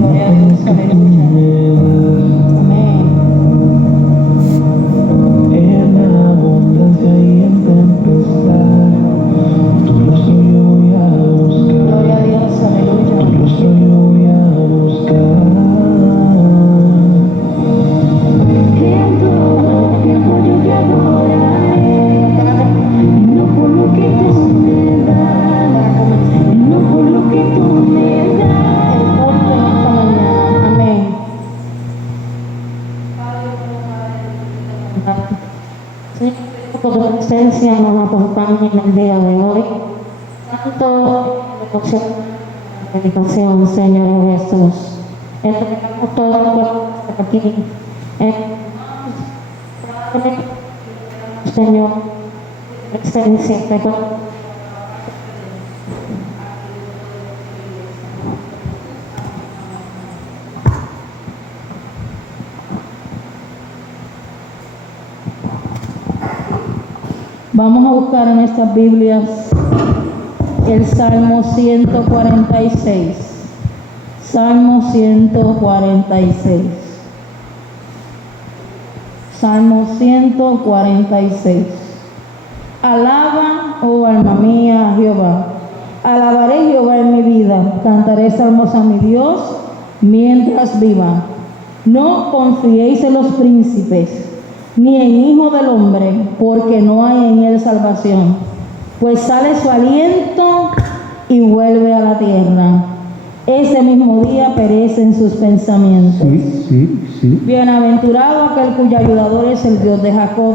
Gloria a Dios, aleluya. Amén. En abundancia y en tempestad, tu rostro yo voy a buscar. Gloria a Dios, Tu aleluya. rostro yo voy a buscar. En todo tiempo yo te adoraré, no por lo que tú me das, no por lo que tú me El das. culto en esta mañana. Amén. Señor, por tu presencia nos acompaña en el día de hoy. Tanto devoción, dedicación, Señor Jesús. Entregamos todo el cuerpo aquí. Señor, presencia, te Vamos a buscar en estas Biblias el Salmo 146. Salmo 146. Salmo 146. Alaba, oh alma mía, a Jehová. Alabaré a Jehová en mi vida. Cantaré salmos a mi Dios mientras viva. No confiéis en los príncipes, ni en hijo del hombre, porque no hay en él salvación. Pues sale su aliento y vuelve a la tierra. Ese mismo día perecen sus pensamientos. Sí. Bienaventurado aquel cuyo ayudador es el Dios de Jacob,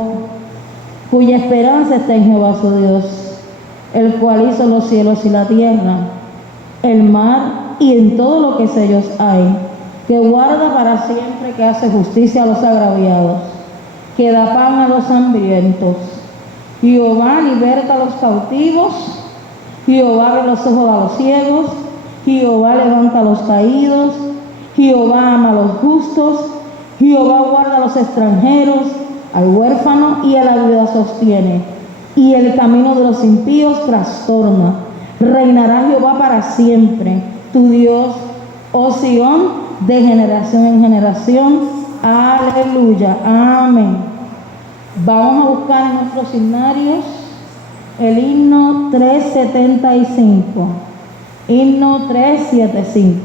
cuya esperanza está en Jehová su Dios, el cual hizo los cielos y la tierra, el mar y en todo lo que en ellos hay, que guarda para siempre, que hace justicia a los agraviados, que da pan a los hambrientos. Jehová liberta a los cautivos, Jehová abre los ojos a los ciegos, Jehová levanta a los caídos, Jehová ama a los justos, Jehová guarda a los extranjeros, al huérfano y a la viuda sostiene, y el camino de los impíos trastorna. Reinará Jehová para siempre, tu Dios, oh Sión, de generación en generación. Aleluya, amén. Vamos a buscar en nuestros himnarios el himno 375. Himno 375.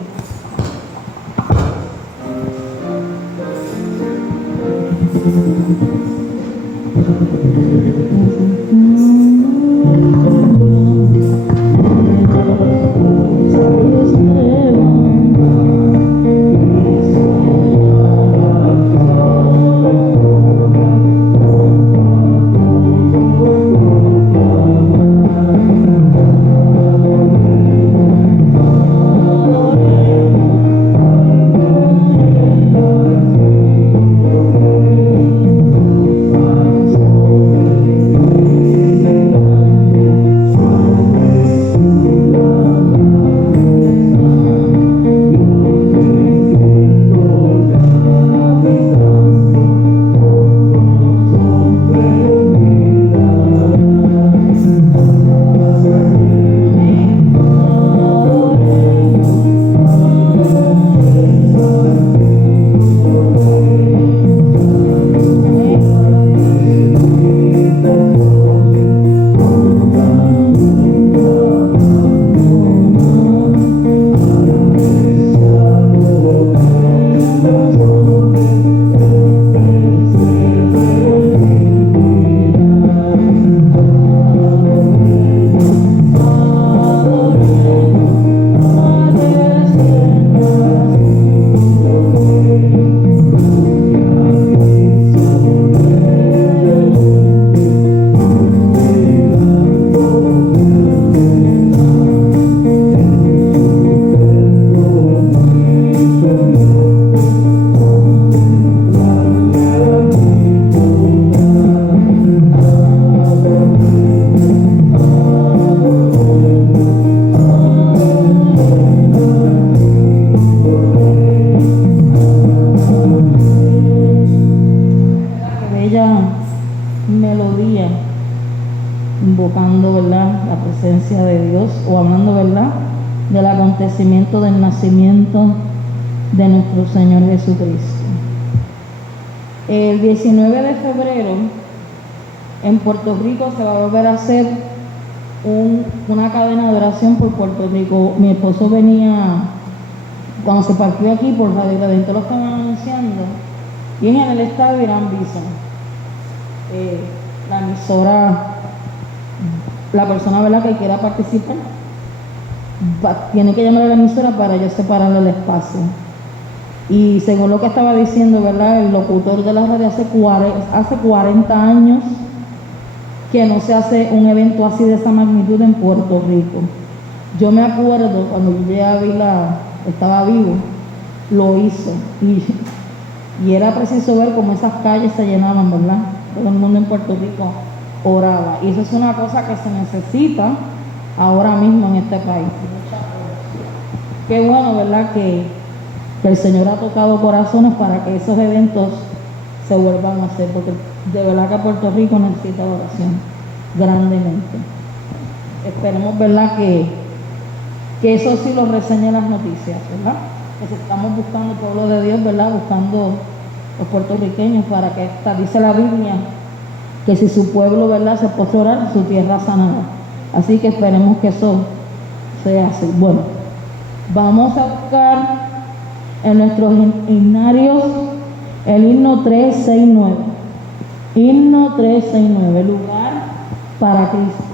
Melodía, invocando, ¿verdad?, la presencia de Dios, o hablando, ¿verdad?, del acontecimiento del nacimiento de nuestro Señor Jesucristo. El 19 de febrero en Puerto Rico se va a volver a hacer una cadena de oración por Puerto Rico. Mi esposo venía, cuando se partió aquí por Radio Redentor, lo estaban anunciando, y en el estadio Irán Bison. La emisora, la persona, ¿verdad?, que quiera participar tiene que llamar a la emisora para yo separarle el espacio. Y según lo que estaba diciendo, ¿verdad?, el locutor de la radio, hace 40 años que no se hace un evento así de esa magnitud en Puerto Rico. Yo me acuerdo cuando yo llegué a Vila, estaba vivo, lo hizo, y era preciso ver cómo esas calles se llenaban, ¿verdad? Todo el mundo en Puerto Rico oraba, y eso es una cosa que se necesita ahora mismo en este país. Qué bueno, ¿verdad?, que el Señor ha tocado corazones para que esos eventos se vuelvan a hacer, porque de verdad que Puerto Rico necesita oración grandemente. Esperemos, ¿verdad?, que eso sí lo reseñe las noticias, ¿verdad? Que estamos buscando el pueblo de Dios, ¿verdad?, buscando los puertorriqueños para que dice la Biblia que si su pueblo, ¿verdad?, se puede orar, su tierra sanará. Así que esperemos que eso sea así. Bueno, vamos a buscar en nuestros himnarios el himno 369. Himno 369, lugar para Cristo.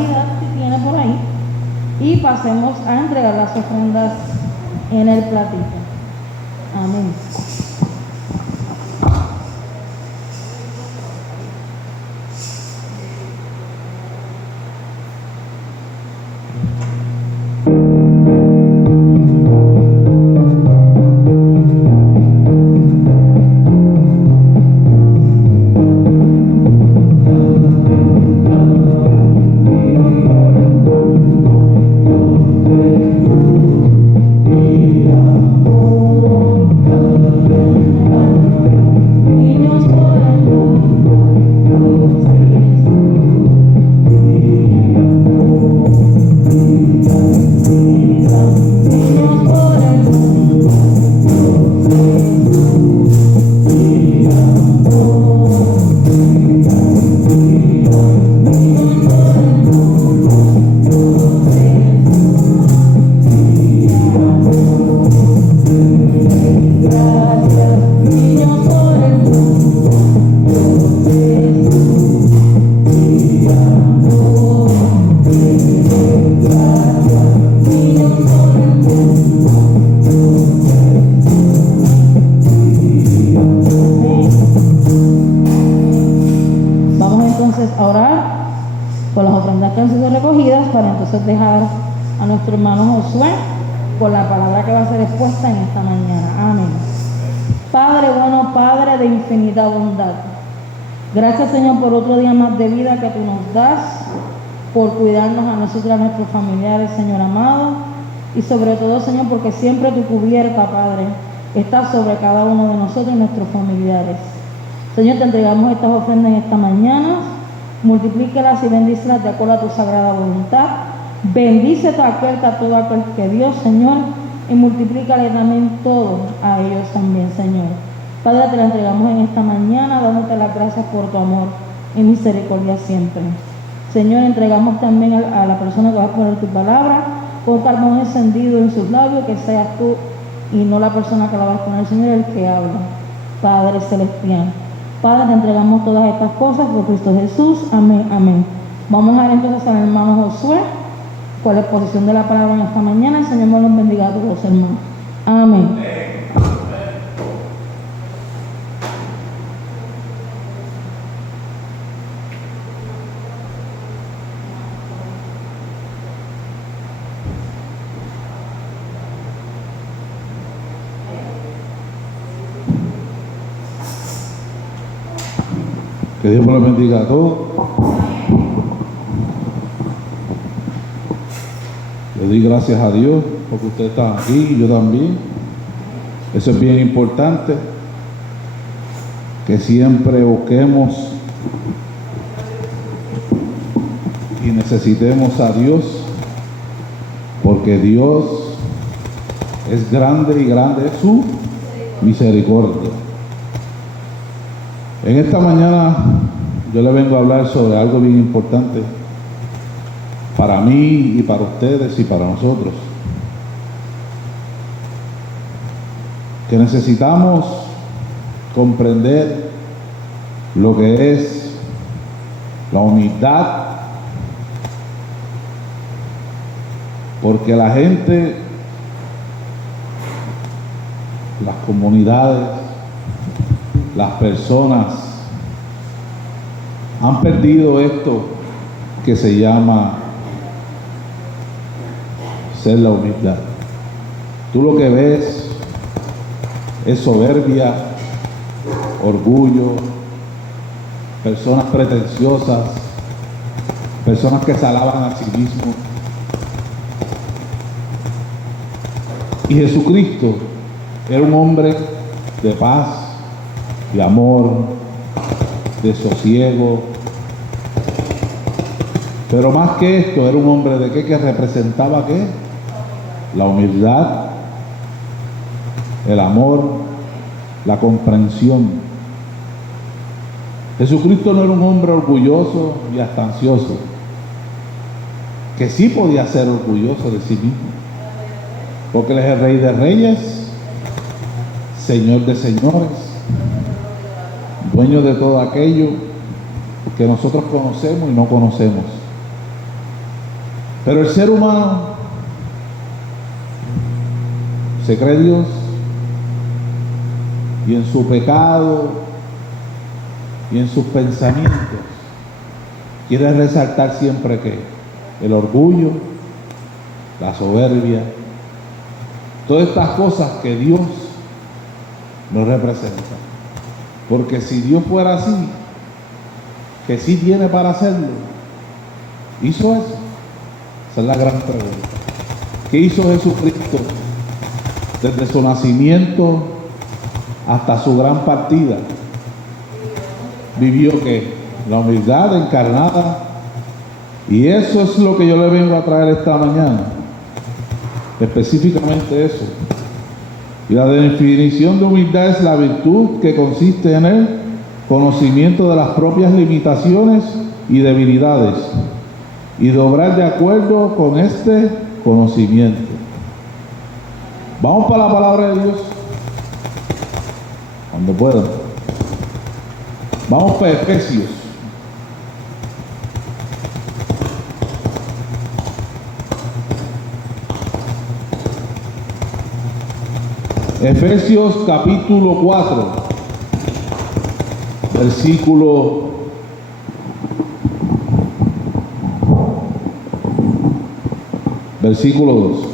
casualidad, si tiene por ahí, y pasemos a entregar las ofrendas en el platito. Amén. A orar por las ofrendas que han sido recogidas para entonces dejar a nuestro hermano Josué con la palabra que va a ser expuesta en esta mañana. Amén. Padre bueno, Padre de infinita bondad, gracias Señor por otro día más de vida que tú nos das, por cuidarnos a nosotros y a nuestros familiares, Señor amado, y sobre todo Señor porque siempre tu cubierta, Padre, está sobre cada uno de nosotros y nuestros familiares. Señor, te entregamos estas ofrendas en esta mañana. Multiplícalas y bendícelas de acuerdo a tu sagrada voluntad. Bendice a todo aquel que dio, Señor, y multiplícale también todo a ellos también, Señor. Padre, te la entregamos en esta mañana, dándote las gracias por tu amor y misericordia siempre. Señor, entregamos también a la persona que va a poner tu palabra, con carbón encendido en sus labios, que seas tú y no la persona que la va a poner, Señor, el que habla. Padre celestial. Padre, te entregamos todas estas cosas por Cristo Jesús. Amén, amén. Vamos a ver entonces al hermano Josué por la exposición de la palabra en esta mañana. El Señor nos los bendiga a todos, hermanos. Amén. Que Dios me los bendiga a todos. Le doy gracias a Dios porque ustedes están aquí y yo también. Eso es bien importante, que siempre busquemos y necesitemos a Dios, porque Dios es grande y grande es su misericordia. En esta mañana yo le vengo a hablar sobre algo bien importante para mí y para ustedes y para nosotros, que necesitamos comprender lo que es la humildad, porque la gente, las comunidades, las personas han perdido esto que se llama ser la humildad. Tú lo que ves es soberbia, orgullo, personas pretenciosas, personas que se alaban a sí mismos. Y Jesucristo era un hombre de paz, de amor, de sosiego, pero más que esto, era un hombre de qué, que representaba qué, la humildad, el amor, la comprensión. Jesucristo no era un hombre orgulloso y hasta ansioso, que sí podía ser orgulloso de sí mismo, porque Él es el Rey de Reyes, Señor de Señores, dueño de todo aquello que nosotros conocemos y no conocemos. Pero el ser humano se cree Dios y en su pecado y en sus pensamientos quiere resaltar siempre que el orgullo, la soberbia, todas estas cosas que Dios nos representa. Porque si Dios fuera así, que sí tiene para hacerlo, ¿hizo eso? Esa es la gran pregunta. ¿Qué hizo Jesucristo desde su nacimiento hasta su gran partida? Vivió que la humildad encarnada, y eso es lo que yo le vengo a traer esta mañana, específicamente eso. Y la definición de humildad es la virtud que consiste en el conocimiento de las propias limitaciones y debilidades y de obrar de acuerdo con este conocimiento. Vamos para la palabra de Dios cuando puedan. Vamos para Efesios. Efesios capítulo 4, versículo 2.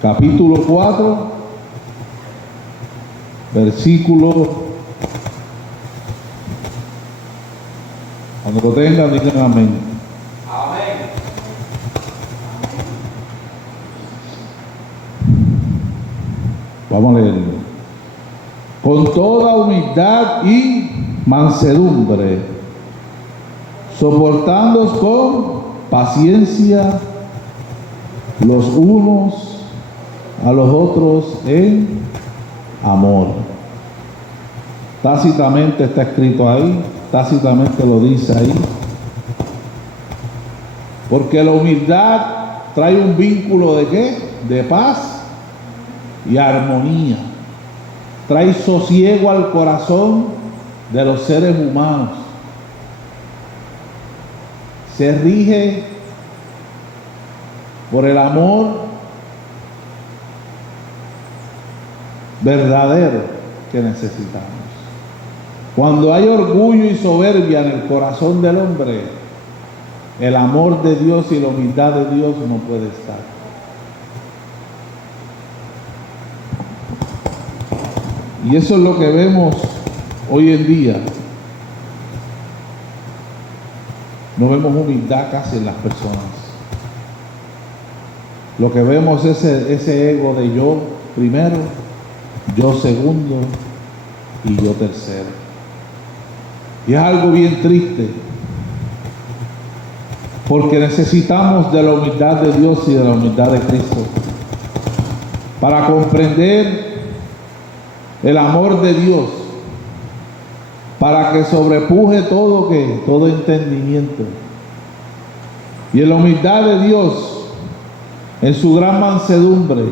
Capítulo 4, versículo. Cuando lo tengan, digan amén. Vamos a leerlo. Con toda humildad y mansedumbre, soportándoos con paciencia los unos a los otros en amor. Tácitamente está escrito ahí, tácitamente lo dice ahí. Porque la humildad trae un vínculo de ¿qué? De paz y armonía. Trae sosiego al corazón de los seres humanos. Se rige por el amor verdadero que necesitamos. Cuando hay orgullo y soberbia en el corazón del hombre, el amor de Dios y la humildad de Dios no puede estar. Y eso es lo que vemos hoy en día. No vemos humildad casi en las personas. Lo que vemos es ese ego de yo primero, yo segundo y yo tercero. Y es algo bien triste, porque necesitamos de la humildad de Dios y de la humildad de Cristo para comprender el amor de Dios, para que sobrepuje todo entendimiento. Y en la humildad de Dios, en su gran mansedumbre,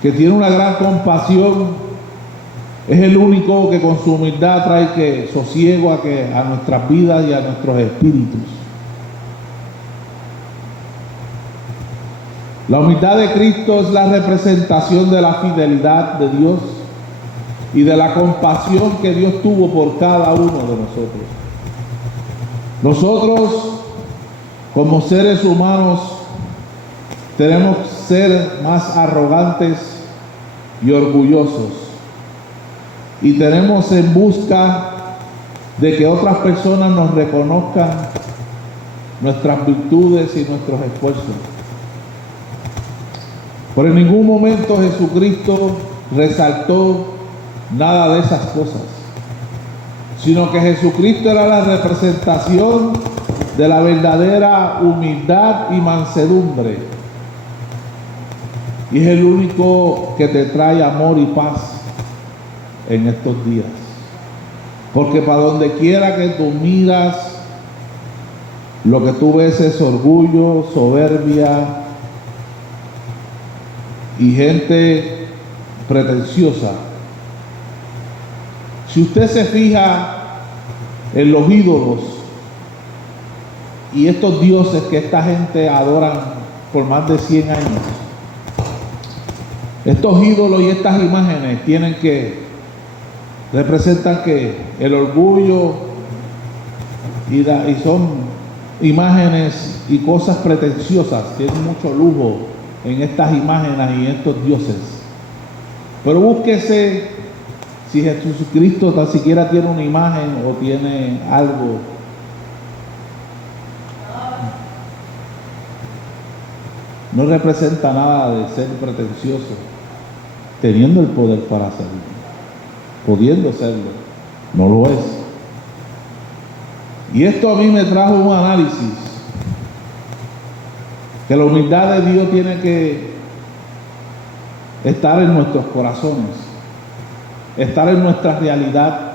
que tiene una gran compasión, es el único que con su humildad trae que sosiego a nuestras vidas y a nuestros espíritus. La humildad de Cristo es la representación de la fidelidad de Dios y de la compasión que Dios tuvo por cada uno de nosotros. Nosotros, como seres humanos, tenemos que ser más arrogantes y orgullosos. Y tenemos en busca de que otras personas nos reconozcan nuestras virtudes y nuestros esfuerzos. Pero en ningún momento Jesucristo resaltó nada de esas cosas, sino que Jesucristo era la representación de la verdadera humildad y mansedumbre. Y es el único que te trae amor y paz en estos días. Porque para donde quiera que tú miras, lo que tú ves es orgullo, soberbia y gente pretenciosa. Si usted se fija en los ídolos, y estos dioses que esta gente adoran por más de 100 años, estos ídolos y estas imágenes representan que el orgullo y son imágenes y cosas pretenciosas, tienen mucho lujo en estas imágenes y en estos dioses. Pero búsquese si Jesucristo tan siquiera tiene una imagen o tiene algo. No representa nada de ser pretencioso, teniendo el poder para hacerlo, pudiendo serlo, no lo es. Y esto a mí me trajo un análisis, que la humildad de Dios tiene que estar en nuestros corazones, estar en nuestra realidad,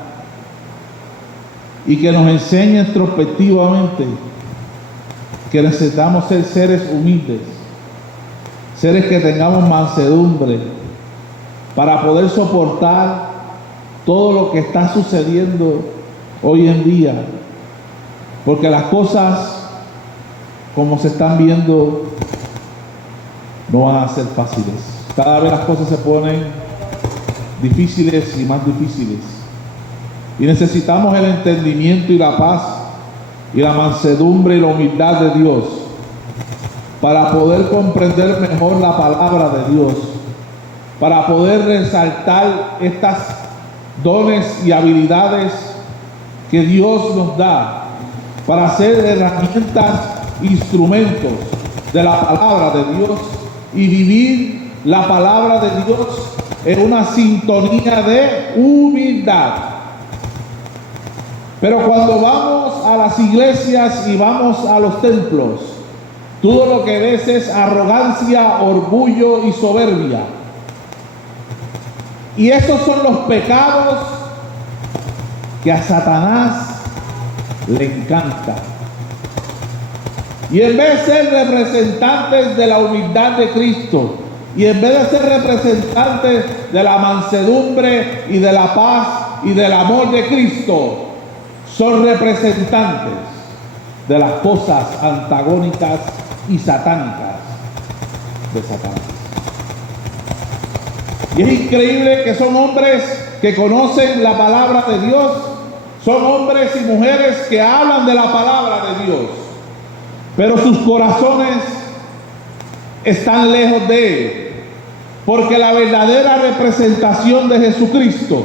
y que nos enseñe introspectivamente que necesitamos ser seres humildes, seres que tengamos mansedumbre para poder soportar todo lo que está sucediendo hoy en día, porque las cosas como se están viendo no van a ser fáciles. Cada vez las cosas se ponen difíciles y más difíciles, y necesitamos el entendimiento y la paz y la mansedumbre y la humildad de Dios para poder comprender mejor la palabra de Dios, para poder resaltar estas dones y habilidades que Dios nos da para ser herramientas, instrumentos de la palabra de Dios y vivir la palabra de Dios en una sintonía de humildad. Pero cuando vamos a las iglesias y vamos a los templos, todo lo que ves es arrogancia, orgullo y soberbia. Y estos son los pecados que a Satanás le encanta. Y en vez de ser representantes de la humildad de Cristo, y en vez de ser representantes de la mansedumbre y de la paz y del amor de Cristo, son representantes de las cosas antagónicas y satánicas de Satanás. Y es increíble que son hombres que conocen la palabra de Dios, son hombres y mujeres que hablan de la palabra de Dios, pero sus corazones están lejos de Él, porque la verdadera representación de Jesucristo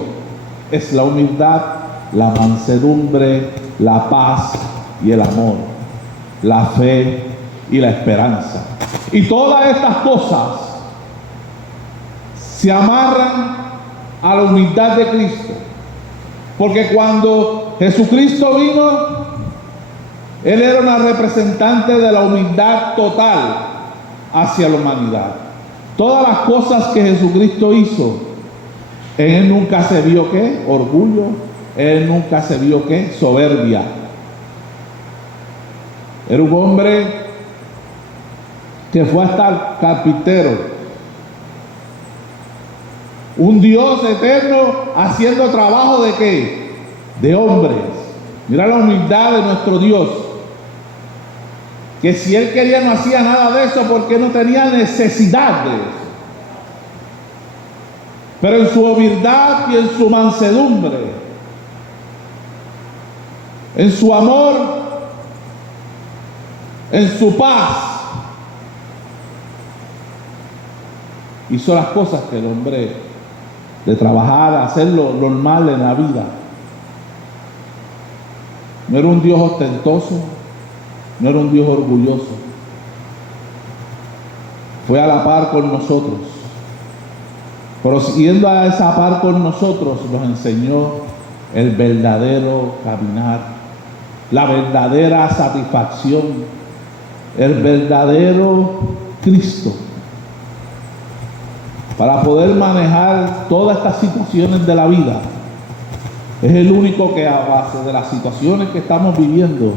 es la humildad, la mansedumbre, la paz y el amor, la fe y la esperanza. Y todas estas cosas se amarran a la humildad de Cristo, porque cuando Jesucristo vino, Él era una representante de la humildad total hacia la humanidad. Todas las cosas que Jesucristo hizo, en Él nunca se vio ¿qué? Orgullo, en Él nunca se vio ¿qué? Soberbia. Era un hombre que fue hasta el carpintero, un Dios eterno haciendo trabajo ¿de qué? De hombres. Mira la humildad de nuestro Dios, que si Él quería no hacía nada de eso porque no tenía necesidad de eso. Pero en su humildad y en su mansedumbre, en su amor, en su paz, hizo las cosas que el hombre, de trabajar, hacer lo normal en la vida. No era un Dios ostentoso, no era un Dios orgulloso. Fue a la par con nosotros. Pero siguiendo a esa par con nosotros, nos enseñó el verdadero caminar, la verdadera satisfacción, el verdadero Cristo. Para poder manejar todas estas situaciones de la vida, es el único que a base de las situaciones que estamos viviendo,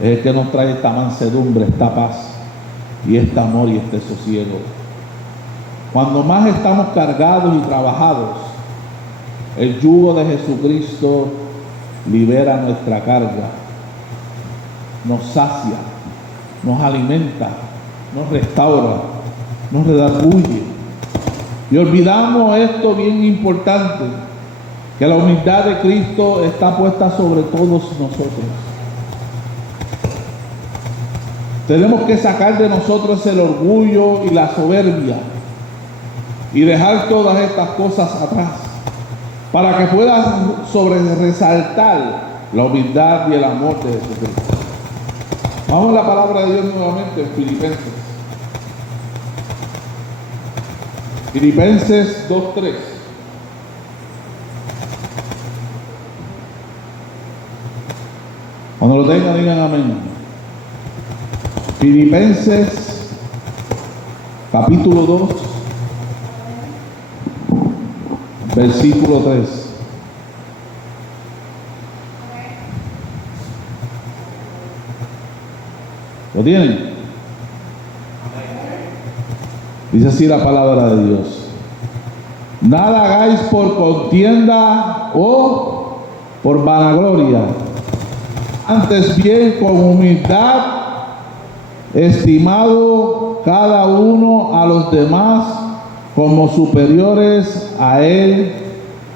es el que nos trae esta mansedumbre, esta paz y este amor y este sosiego. Cuando más estamos cargados y trabajados, el yugo de Jesucristo libera nuestra carga. nos sacia, nos alimenta, nos restaura, nos redarguye. Y olvidamos esto bien importante, que la humildad de Cristo está puesta sobre todos nosotros. Tenemos que sacar de nosotros el orgullo y la soberbia y dejar todas estas cosas atrás para que pueda resaltar la humildad y el amor de Jesucristo. Vamos a la palabra de Dios nuevamente en Filipenses. Filipenses 2:3. Cuando lo tengan, digan amén. Filipenses capítulo 2, versículo 3. ¿Lo tienen? Dice así la palabra de Dios: nada hagáis por contienda o por vanagloria, antes bien con humildad, estimado cada uno a los demás como superiores a él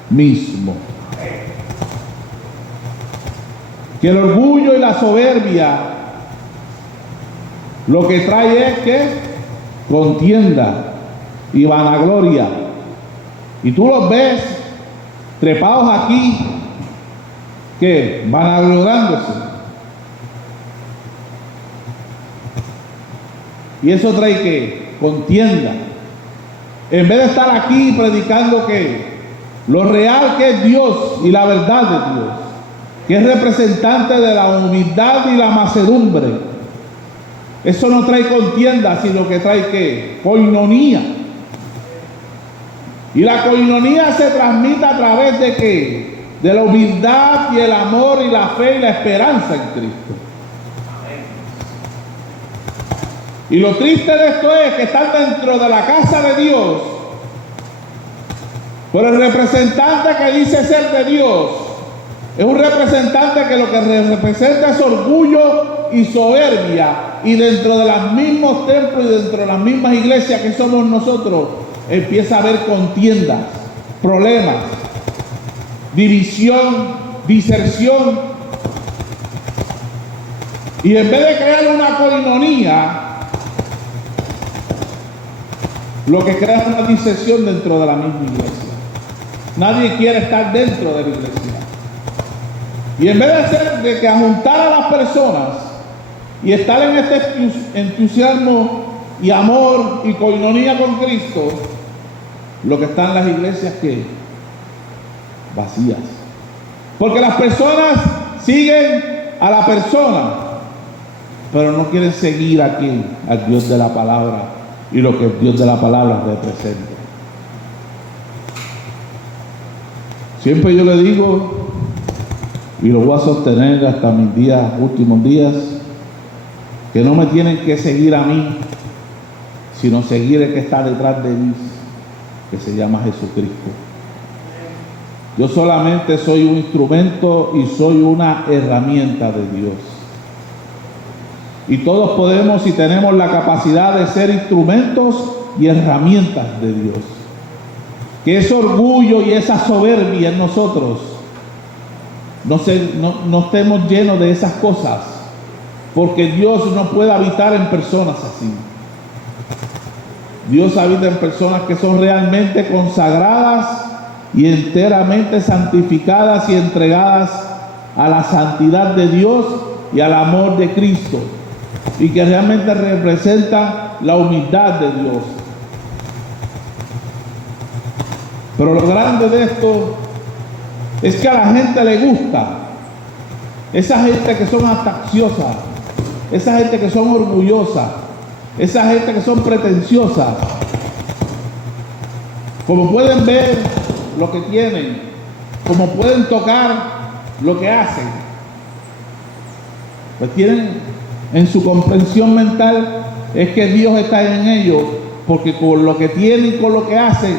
mismo. Que el orgullo y la soberbia lo que trae es que contienda y vanagloria. Y tú los ves trepados aquí, que vanagloriándose. Y eso trae que contienda. En vez de estar aquí predicando que lo real que es Dios y la verdad de Dios, que es representante de la humildad y la mansedumbre. Eso no trae contienda, sino que trae ¿qué? Coinonía. Y la coinonía se transmite a través de ¿qué? De la humildad y el amor y la fe y la esperanza en Cristo. Y lo triste de esto es que están dentro de la casa de Dios, pero el representante que dice ser de Dios es un representante que lo que representa es orgullo y soberbia. Y dentro de los mismos templos y dentro de las mismas iglesias que somos nosotros, empieza a haber contiendas, problemas, división, diserción. Y en vez de crear una coinonía, lo que crea es una disensión dentro de la misma iglesia. Nadie quiere estar dentro de la iglesia. Y en vez de que juntar a las personas y estar en este entusiasmo y amor y coinonía con Cristo, lo que están las iglesias que vacías. Porque las personas siguen a la persona, pero no quieren seguir aquí al Dios de la palabra y lo que el Dios de la palabra representa. Siempre yo le digo, y lo voy a sostener hasta mis últimos días, que no me tienen que seguir a mí, sino seguir el que está detrás de mí, que se llama Jesucristo. Yo solamente soy un instrumento y soy una herramienta de Dios. Y todos podemos y tenemos la capacidad de ser instrumentos y herramientas de Dios. Que ese orgullo y esa soberbia en nosotros no estemos llenos de esas cosas, porque Dios no puede habitar en personas así. Dios habita en personas que son realmente consagradas y enteramente santificadas y entregadas a la santidad de Dios y al amor de Cristo, y que realmente representan la humildad de Dios. Pero lo grande de esto es que a la gente le gusta esa gente que son ataciosas, esa gente que son orgullosas, esa gente que son pretenciosas. Como pueden ver lo que tienen, como pueden tocar lo que hacen, pues tienen en su comprensión mental es que Dios está en ellos, porque con lo que tienen y con lo que hacen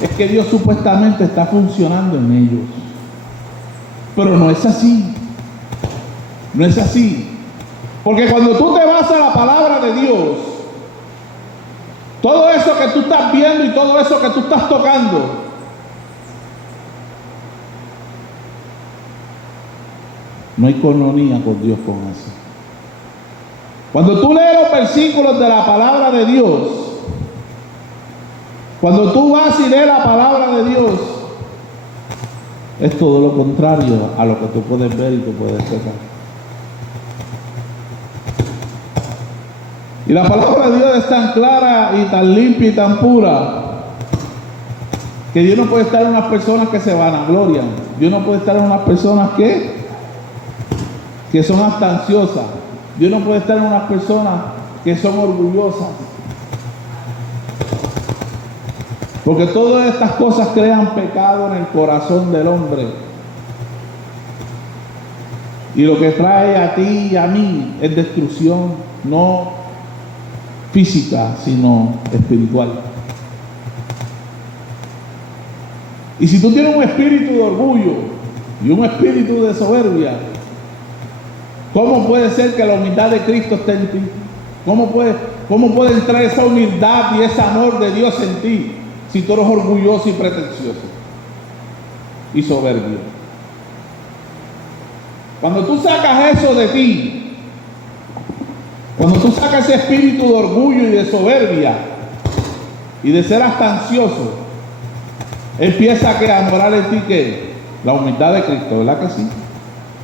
es que Dios supuestamente está funcionando en ellos. Pero no es así. No es así. Porque cuando tú te vas a la palabra de Dios, todo eso que tú estás viendo y todo eso que tú estás tocando, no hay coinonía con Dios con eso. Cuando tú lees los versículos de la palabra de Dios, cuando tú vas y lees la palabra de Dios, es todo lo contrario a lo que tú puedes ver y tú puedes tocar. Y la palabra de Dios es tan clara y tan limpia y tan pura que Dios no puede estar en unas personas que se vanaglorian. Dios no puede estar en unas personas que son hasta ansiosas. Dios no puede estar en unas personas que son orgullosas. Porque todas estas cosas crean pecado en el corazón del hombre. Y lo que trae a ti y a mí es destrucción, no física, sino espiritual. Y si tú tienes un espíritu de orgullo y un espíritu de soberbia, ¿cómo puede ser que la humildad de Cristo esté en ti? ¿Cómo puede entrar esa humildad y ese amor de Dios en ti si tú eres orgulloso y pretencioso y soberbio? Cuando tú sacas eso de ti, cuando tú sacas ese espíritu de orgullo y de soberbia y de ser hasta ansioso, empieza a morar en ti que la humildad de Cristo, ¿verdad que sí?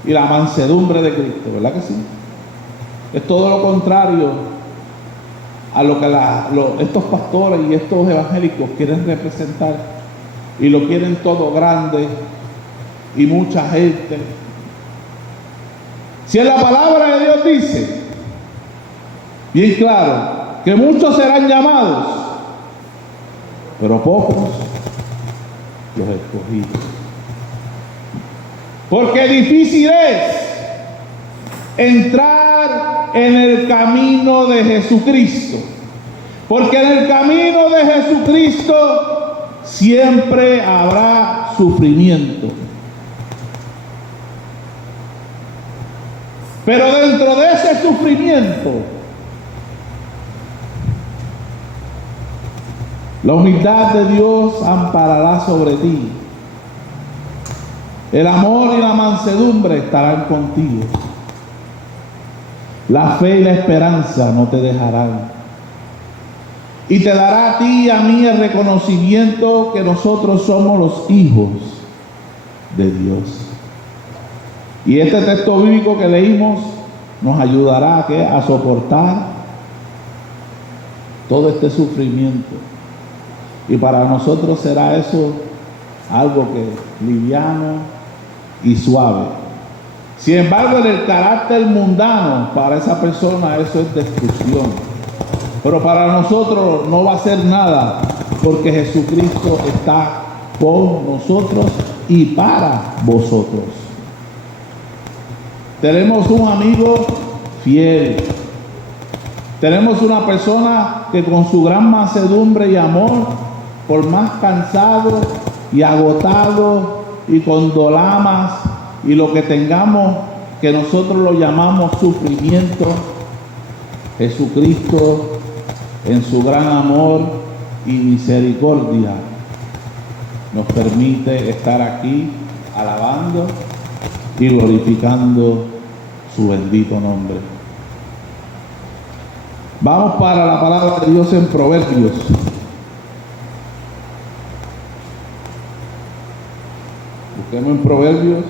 Y la mansedumbre de Cristo, ¿verdad que sí? Es todo lo contrario a lo que estos pastores y estos evangélicos quieren representar, y lo quieren todo grande y mucha gente. Si en la palabra de Dios dice bien claro que muchos serán llamados, pero pocos los escogidos. Porque difícil es entrar en el camino de Jesucristo. Porque en el camino de Jesucristo siempre habrá sufrimiento. Pero dentro de ese sufrimiento, la humildad de Dios amparará sobre ti. El amor y la mansedumbre estarán contigo. La fe y la esperanza no te dejarán. Y te dará a ti y a mí el reconocimiento que nosotros somos los hijos de Dios. Y este texto bíblico que leímos nos ayudará a soportar todo este sufrimiento. Y para nosotros será eso algo que liviano y suave. Sin embargo, en el carácter mundano, para esa persona eso es destrucción. Pero para nosotros no va a ser nada, porque Jesucristo está con nosotros y para vosotros. Tenemos un amigo fiel. Tenemos una persona que con su gran mansedumbre y amor, por más cansado y agotado y con dolamas y lo que tengamos, que nosotros lo llamamos sufrimiento, Jesucristo en su gran amor y misericordia nos permite estar aquí alabando y glorificando su bendito nombre. Vamos para la palabra de Dios en Proverbios. Busquemos en Proverbios.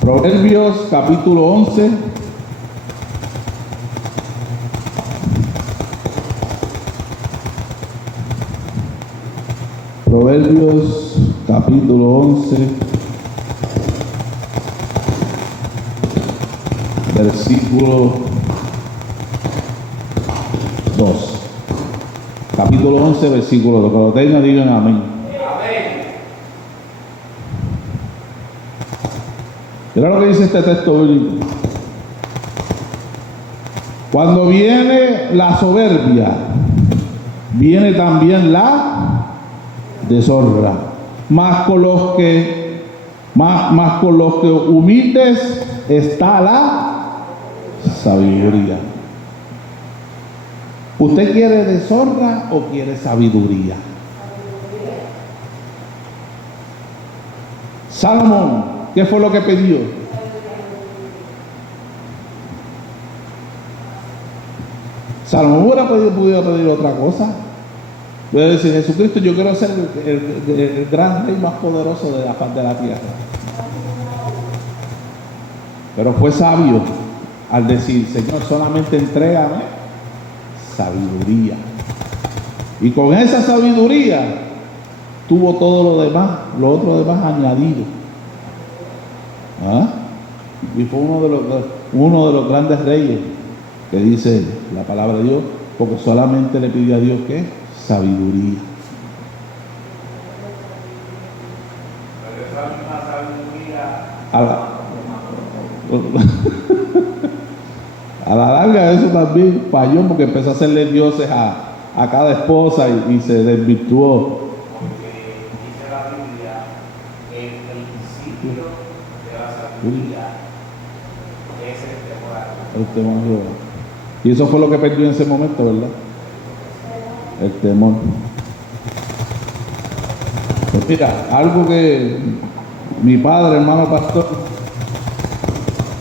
Proverbios capítulo 11. Proverbios capítulo 11, versículo 2. Capítulo 11, versículo 2. Cuando lo tengan, digan amén. Mira lo que dice este texto bíblico. Cuando viene la soberbia, viene también la deshonra, mas con los que Más con los que humildes está la sabiduría. ¿Usted quiere deshonra o quiere sabiduría? Salomón, ¿qué fue lo que pidió? Salomón hubiera podido pedir otra cosa. Puede decir, Jesucristo, yo quiero ser el gran rey más poderoso de la faz de la tierra. Pero fue sabio al decir, Señor, solamente entrégame sabiduría. Y con esa sabiduría tuvo todo lo demás, lo otro demás añadido. ¿Ah? Y fue uno de los grandes reyes que dice la palabra de Dios, porque solamente le pidió a Dios ¿qué? Sabiduría. A la larga eso también falló porque empezó a hacerle dioses a cada esposa y se desvirtuó. Porque dice la Biblia, el principio de la sabiduría es el temor a Dios. El temor a Jehová. Y eso fue lo que perdió en ese momento, ¿verdad? El temor. Pues mira, algo que mi padre, hermano pastor,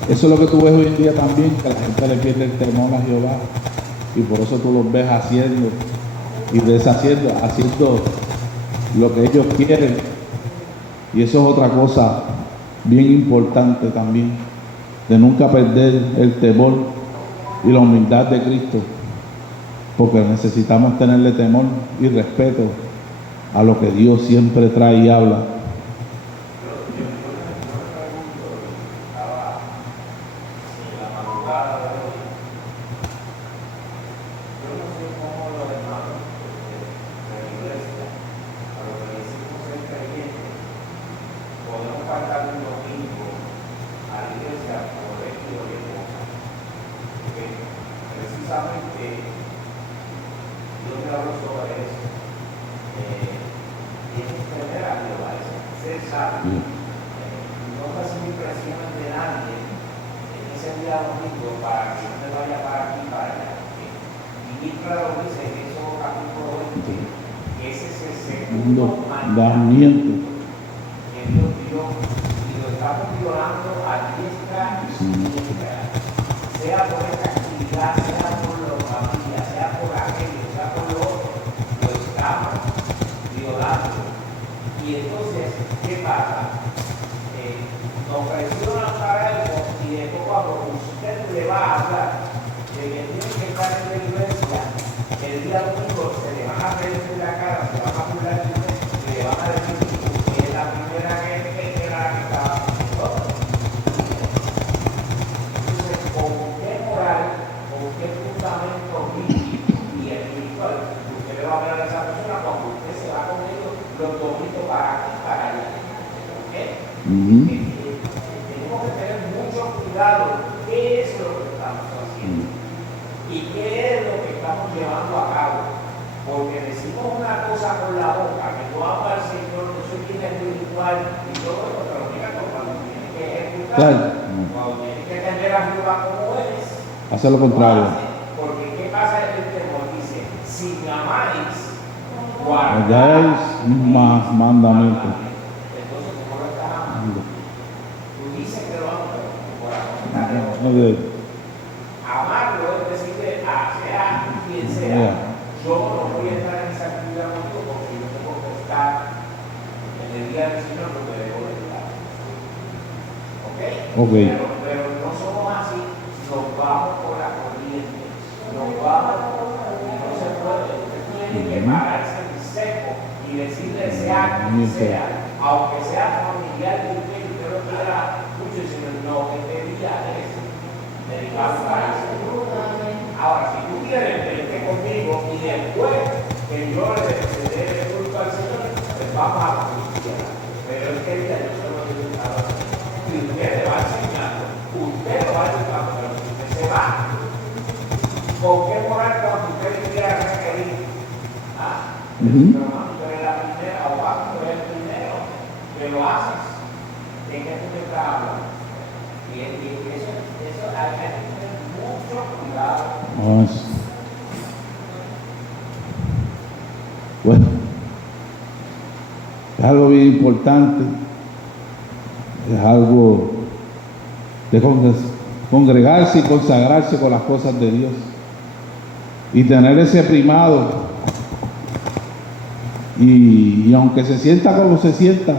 eso es lo que tú ves hoy en día también, que la gente le pierde el temor a Jehová. Y por eso tú los ves haciendo y deshaciendo, haciendo lo que ellos quieren. Y eso es otra cosa bien importante también, de nunca perder el temor y la humildad de Cristo, porque necesitamos tenerle temor y respeto a lo que Dios siempre trae y habla. Mandamiento. Sea por esta actividad, sea por la familia, sea por aquello, sea por lo otro, lo estamos violando. Y entonces, ¿qué pasa? Nos presionan para algo y después cuando usted le va a hablar de que tiene que estar en la iglesia, el día domingo se le van a reír en la cara, se van a burlar de usted y le van a decir que es la primera que era la que estaba haciendo. Entonces, ¿con qué moral, con qué fundamento bíblico y espiritual usted le va a hablar a esa persona cuando usted se va con ellos los domingos para aquí, para allá? ¿Ok? Tenemos que tener mucho cuidado qué es lo que estamos haciendo y qué es lo que estamos llevando a cabo. Porque decimos una cosa con la boca, que yo amo al Señor, que soy bien espiritual y todo eso, pero mira, cuando tiene que ejecutar, cuando tiene que tener a Jehová como es, hacer lo contrario. porque ¿qué pasa en el temor? Dice, si me amáis, guardáis Guardáis mis mandamientos. Entonces, ¿cómo lo estás amando? Tú dices que lo amas, pero tu corazón está lejos. Amarlo es decirle a sea quien sea, yo no voy a estar en esa actividad contigo porque yo tengo que estar en el día del Señor donde debo de estar. ¿Ok? Pero no somos así, nos vamos por la corriente, nos vamos y no se puede. Usted tiene que pararse en seco y decirle sea quien sea, aunque sea familiar de usted y usted lo quiera mucho, y decirle no, este día es dedicado para eso. Ahora, si tú quieres verte conmigo y después que yo le dé el culto al Señor, pues vamos a la justicia. Pero es que yo se lo he dedicado a hacer. Y usted le va enseñando, usted lo va educando, pero si usted se va, ¿con qué moral cuando usted le quiera requerir? Pero no, tú eres la primera o vas, tú eres el primero que lo haces. Es algo bien importante, es algo de congregarse y consagrarse con las cosas de Dios y tener ese primado. Y aunque se sienta como se sienta,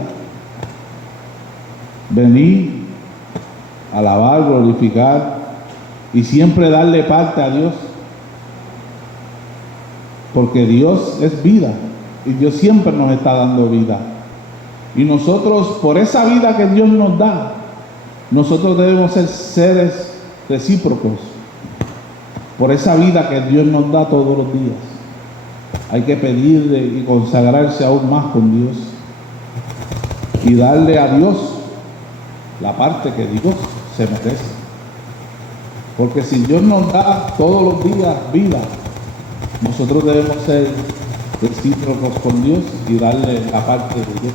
venir, alabar, glorificar y siempre darle parte a Dios, porque Dios es vida y Dios siempre nos está dando vida. Y nosotros, por esa vida que Dios nos da, nosotros debemos ser seres recíprocos. Por esa vida que Dios nos da todos los días, hay que pedirle y consagrarse aún más con Dios y darle a Dios la parte que Dios se merece. Porque si Dios nos da todos los días vida, nosotros debemos ser recíprocos con Dios y darle la parte de Dios.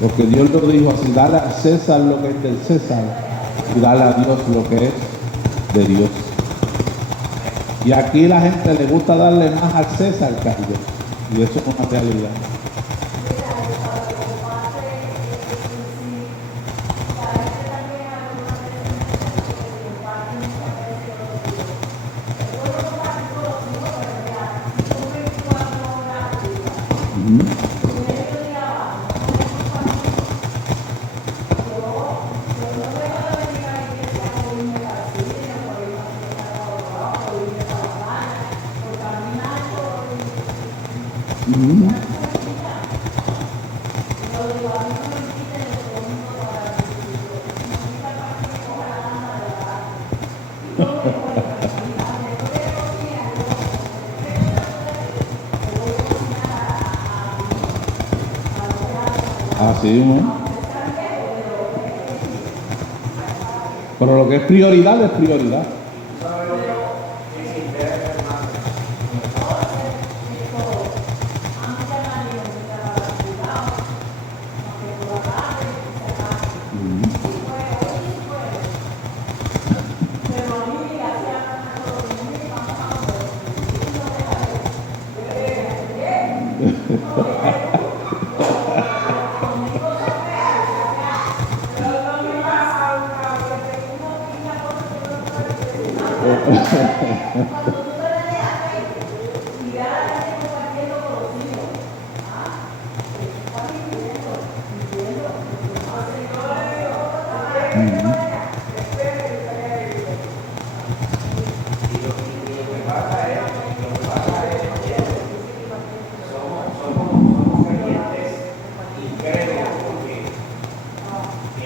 Porque Dios lo dijo así: darle a César lo que es del César y darle a Dios lo que es de Dios. Y aquí la gente le gusta darle más al César que a Dios, y eso es una realidad. Así mismo. Pero lo que es prioridad es prioridad.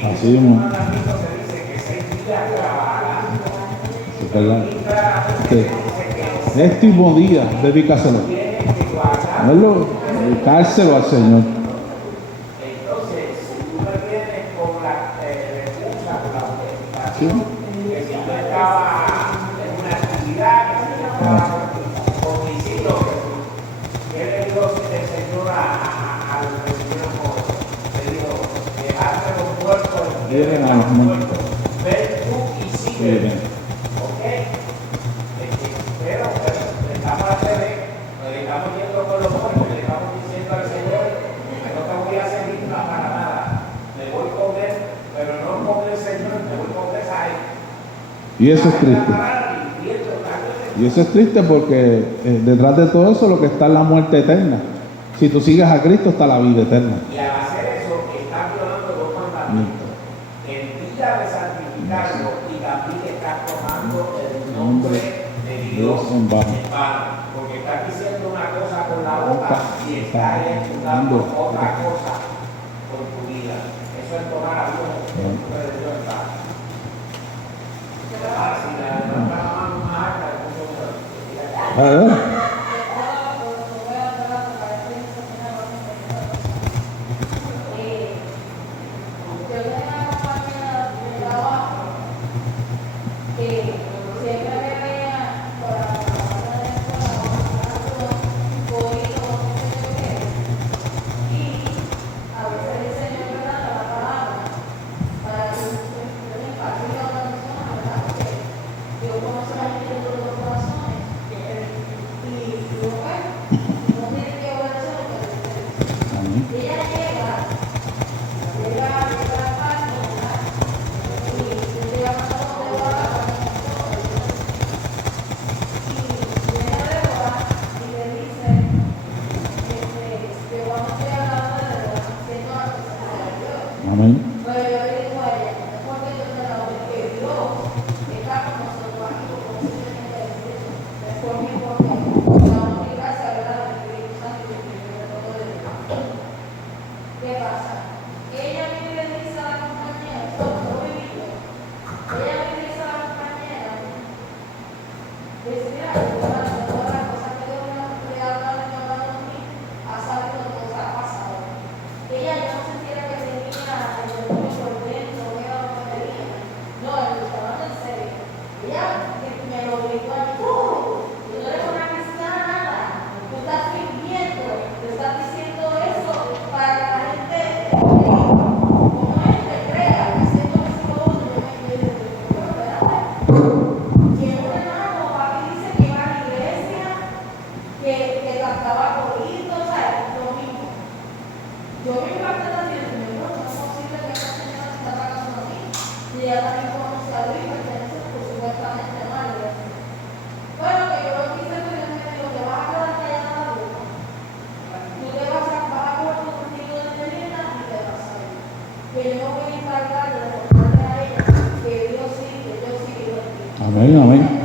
Así mismo. Es verdad. Este último día, dedícaselo. Verlo, dedicárselo al Señor. Entonces, si tú me vienes con la excusa, con la justificación, que si yo estaba en una actividad, que si yo estaba con mis hijos, ¿qué le dijo el Señor a los que vinieron con? Le dijo: dejaste los muertos, Vienen a los muertos. ven tú y sigue. ¿Ok? Pero estamos al revés, nos estamos yendo con los muertos, le estamos diciendo al Señor: no te voy a seguir para nada, me voy con él, pero no con el Señor, me voy con esa él. Y eso es triste. Y eso es triste porque detrás de todo eso lo que está es la muerte eterna. Si tú sigues a Cristo está la vida eterna. Y al hacer eso, estás violando los mandamientos. El día de santificarlo y también estás tomando el nombre de Dios en vano. Porque estás diciendo una cosa con la boca y estás ejecutando otra cosa con tu vida. Eso es tomar a Dios en nombre de Dios en vano. Ahora, si la mano más alta, Amén, amén.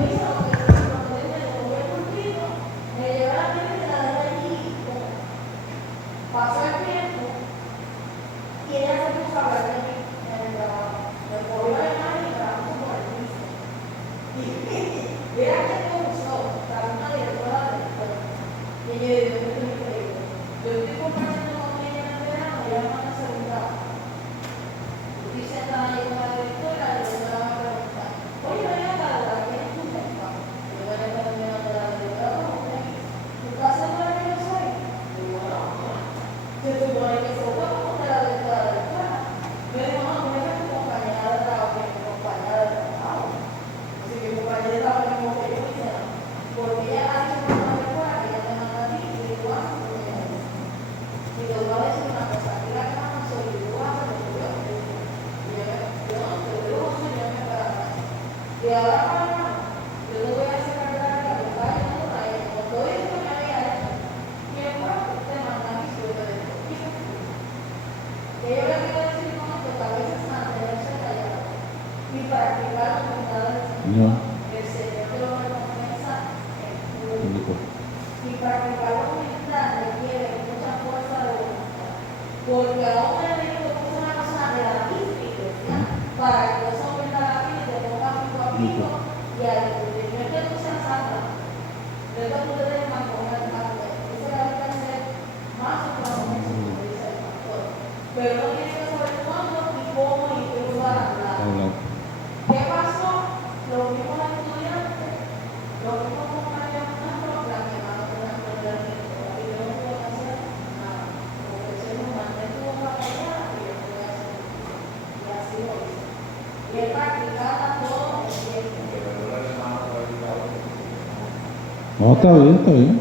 No, está bien, está bien.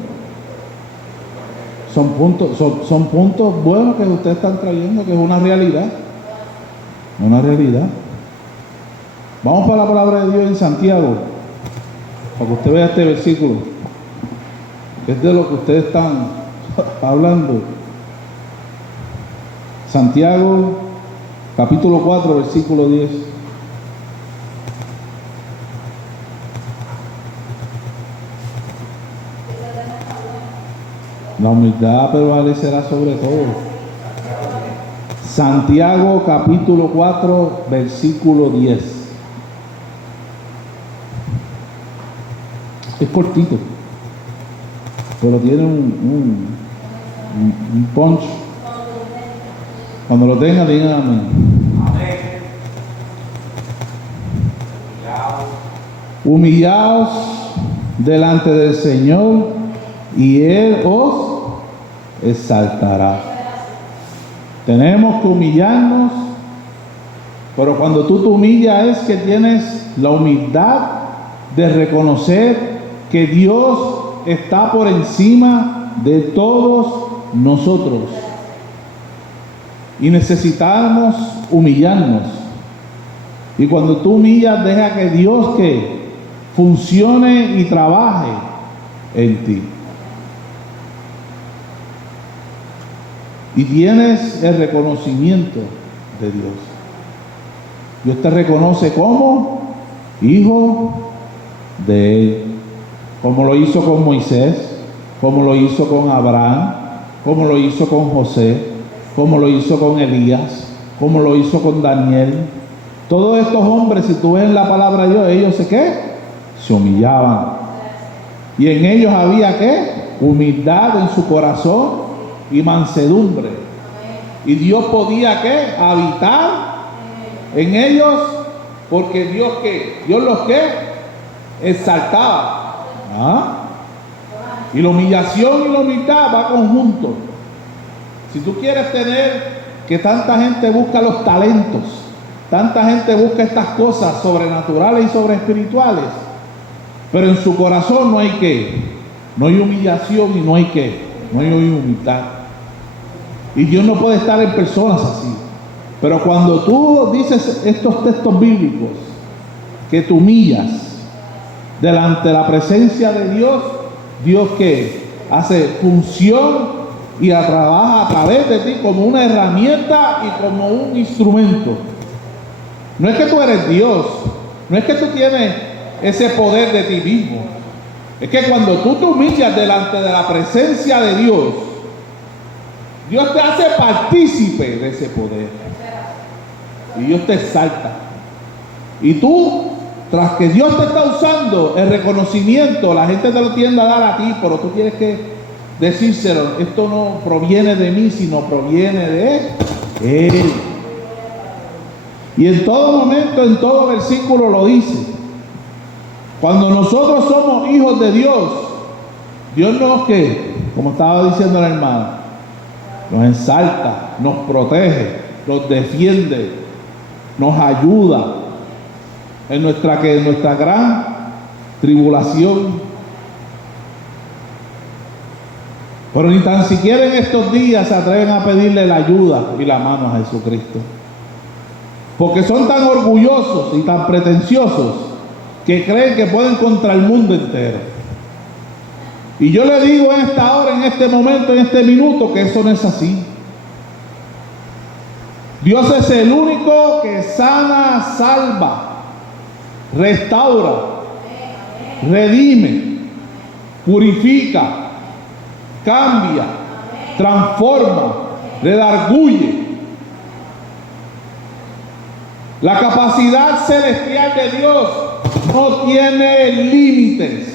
Son puntos buenos que ustedes están trayendo, que es una realidad. Una realidad. Vamos para la palabra de Dios en Santiago, para que usted vea este versículo, que es de lo que ustedes están hablando. Santiago, capítulo 4, versículo 10. La humildad prevalecerá sobre todo. Santiago capítulo 4 versículo 10. Es cortito, pero tiene un punch. Cuando lo tengan, digan amén. Humillaos delante del Señor y Él os exaltará. Tenemos que humillarnos, pero cuando tú te humillas es que tienes la humildad de reconocer que Dios está por encima de todos nosotros y necesitamos humillarnos. Y cuando tú humillas, deja que Dios que funcione y trabaje en ti. Y tienes el reconocimiento de Dios. Dios te reconoce como hijo de Él, como lo hizo con Moisés, como lo hizo con Abraham, como lo hizo con José, como lo hizo con Elías, como lo hizo con Daniel. Todos estos hombres, si tú ves en la palabra de Dios, ellos ¿qué? Se humillaban, Y en ellos había ¿qué? Humildad en su corazón y mansedumbre. Y Dios podía ¿qué? Habitar en ellos, porque Dios ¿qué? Dios los ¿qué? Exaltaba. ¿Ah? Y la humillación y la humildad va conjunto. Si tú quieres tener que tanta gente busca los talentos, tanta gente busca estas cosas sobrenaturales y sobreespirituales, pero en su corazón no hay ¿qué? No hay humillación y no hay ¿qué? No hay humildad. Y Dios no puede estar en personas así. Pero cuando tú dices estos textos bíblicos, que te humillas delante de la presencia de Dios, Dios que hace función y trabaja a través de ti como una herramienta y como un instrumento. No es que tú eres Dios, no es que tú tienes ese poder de ti mismo. Es que cuando tú te humillas delante de la presencia de Dios, Dios te hace partícipe de ese poder. Y Dios te exalta. Y tú, tras que Dios te está usando, el reconocimiento, la gente te lo tiende a dar a ti, pero tú tienes que decírselo. Esto no proviene de mí, sino proviene de Él. Y en todo momento, en todo versículo lo dice. Cuando nosotros somos hijos de Dios, Dios nos que, como estaba diciendo la hermana, nos exalta, nos protege, nos defiende, nos ayuda en nuestra gran tribulación. Pero ni tan siquiera en estos días se atreven a pedirle la ayuda y la mano a Jesucristo, porque son tan orgullosos y tan pretenciosos que creen que pueden contra el mundo entero. Y yo le digo en esta hora, en este momento, en este minuto, que eso no es así. Dios es el único que sana, salva, restaura, redime, purifica, cambia, transforma, redarguye. La capacidad celestial de Dios no tiene límites.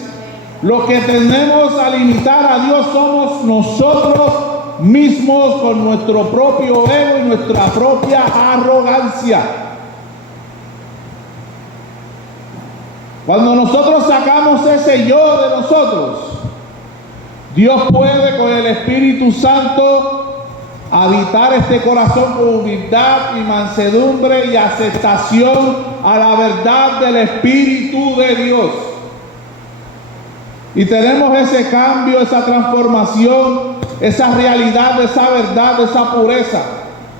Lo que tenemos a limitar a Dios somos nosotros mismos, con nuestro propio ego y nuestra propia arrogancia. Cuando nosotros sacamos ese yo de nosotros, Dios puede con el Espíritu Santo habitar este corazón con humildad y mansedumbre y aceptación a la verdad del Espíritu de Dios. Y tenemos ese cambio, esa transformación, esa realidad, esa verdad, esa pureza,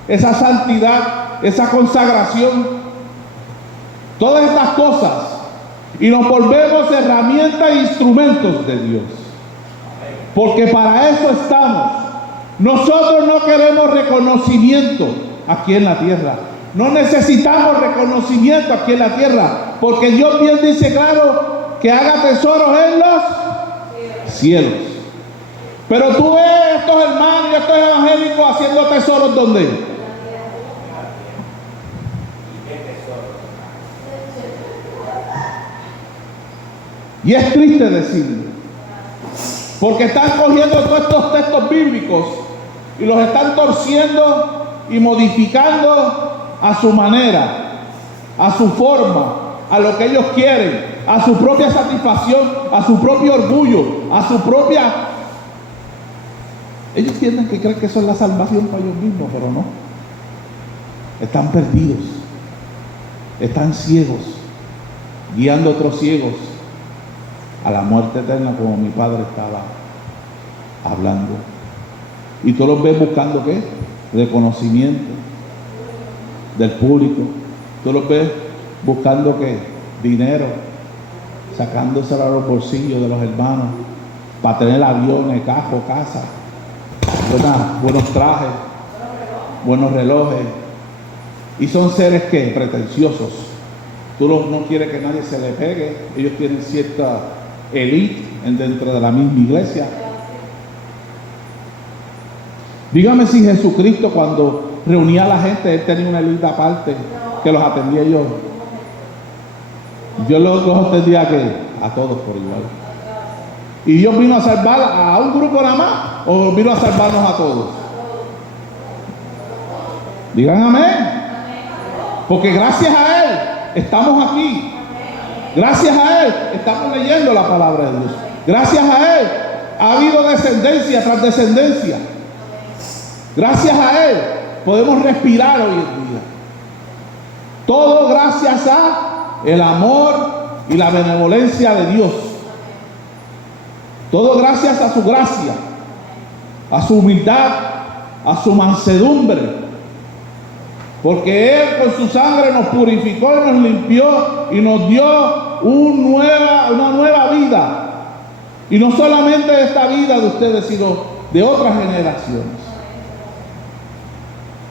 esa santidad, esa consagración. Todas estas cosas. Y nos volvemos herramientas e instrumentos de Dios. Porque para eso estamos. Nosotros no queremos reconocimiento aquí en la tierra. No necesitamos reconocimiento aquí en la tierra. Porque Dios bien dice claro que haga tesoros en los cielos. Pero tú ves estos hermanos y estos evangélicos haciendo tesoros ¿dónde? Y es triste decirlo, porque están cogiendo todos estos textos bíblicos y los están torciendo y modificando a su manera, a su forma, a lo que ellos quieren, a su propia satisfacción, a su propio orgullo, a su propia... Ellos tienen que creer que eso es la salvación para ellos mismos, pero no. Están perdidos, están ciegos, guiando a otros ciegos a la muerte eterna, como mi padre estaba hablando. Y tú los ves buscando ¿qué? Reconocimiento del público. Tú los ves buscando ¿qué? Dinero, sacándoselo a los bolsillos de los hermanos para tener aviones, carros, casas, buenos trajes, buenos relojes. Y son seres que pretenciosos. Tú no quieres que nadie se le pegue. Ellos tienen cierta élite dentro de la misma iglesia. Dígame si Jesucristo, cuando reunía a la gente, Él tenía una élite aparte que los atendía yo. Yo los atendía a todos por igual. ¿Y Dios vino a salvar a un grupo nada más o vino a salvarnos a todos? Digan amén. Porque gracias a Él estamos aquí. Gracias a Él estamos leyendo la palabra de Dios. Gracias a Él ha habido descendencia tras descendencia. Gracias a Él podemos respirar hoy en día. Todo gracias a el amor y la benevolencia de Dios. Todo gracias a su gracia, a su humildad, a su mansedumbre. Porque Él con su sangre nos purificó y nos limpió y nos dio una nueva vida. Y no solamente de esta vida de ustedes, sino de otras generaciones.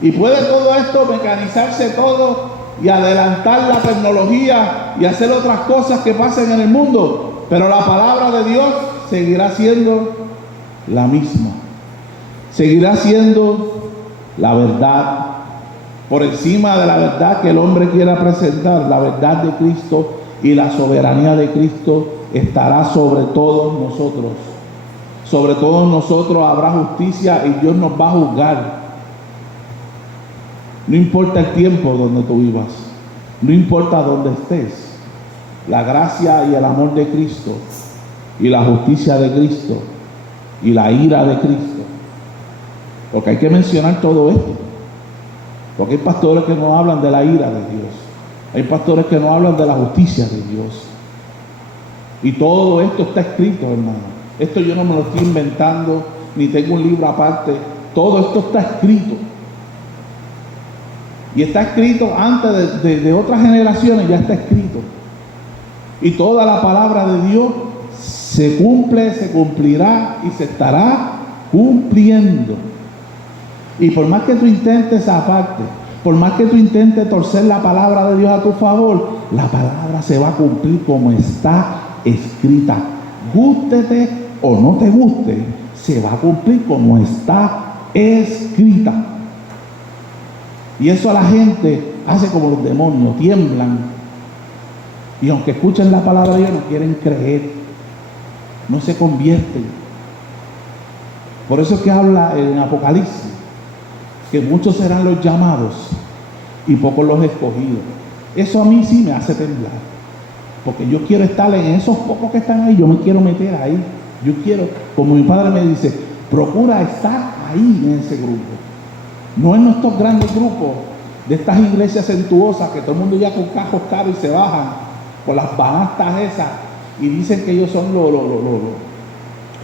Y puede todo esto mecanizarse todo y adelantar la tecnología y hacer otras cosas que pasen en el mundo. Pero la palabra de Dios seguirá siendo la misma. Seguirá siendo la verdad. Por encima de la verdad que el hombre quiera presentar, la verdad de Cristo y la soberanía de Cristo estará sobre todos nosotros. Sobre todos nosotros habrá justicia y Dios nos va a juzgar. No importa el tiempo donde tú vivas, no importa dónde estés, la gracia y el amor de Cristo y la justicia de Cristo y la ira de Cristo. Porque hay que mencionar todo esto. Porque hay pastores que no hablan de la ira de Dios. Hay pastores que no hablan de la justicia de Dios. Y todo esto está escrito, hermano. Esto yo no me lo estoy inventando, ni tengo un libro aparte. Todo esto está escrito. Y está escrito antes de otras generaciones, ya está escrito. Y toda la palabra de Dios se cumple, se cumplirá y se estará cumpliendo. Y por más que tú intentes zafarte, por más que tú intentes torcer la palabra de Dios a tu favor, la palabra se va a cumplir como está escrita. Gústete o no te guste, se va a cumplir como está escrita. Y eso a la gente hace como los demonios, tiemblan. Y aunque escuchen la palabra de Dios, no quieren creer, no se convierten. Por eso es que habla en Apocalipsis que muchos serán los llamados y pocos los escogidos. Eso a mí sí me hace temblar, porque yo quiero estar en esos pocos que están ahí. Yo me quiero meter ahí. Yo quiero, como mi padre me dice, procura estar ahí en ese grupo, no en nuestros grandes grupos de estas iglesias sentuosas que todo el mundo ya con cajos caros y se bajan con las banastas esas y dicen que ellos son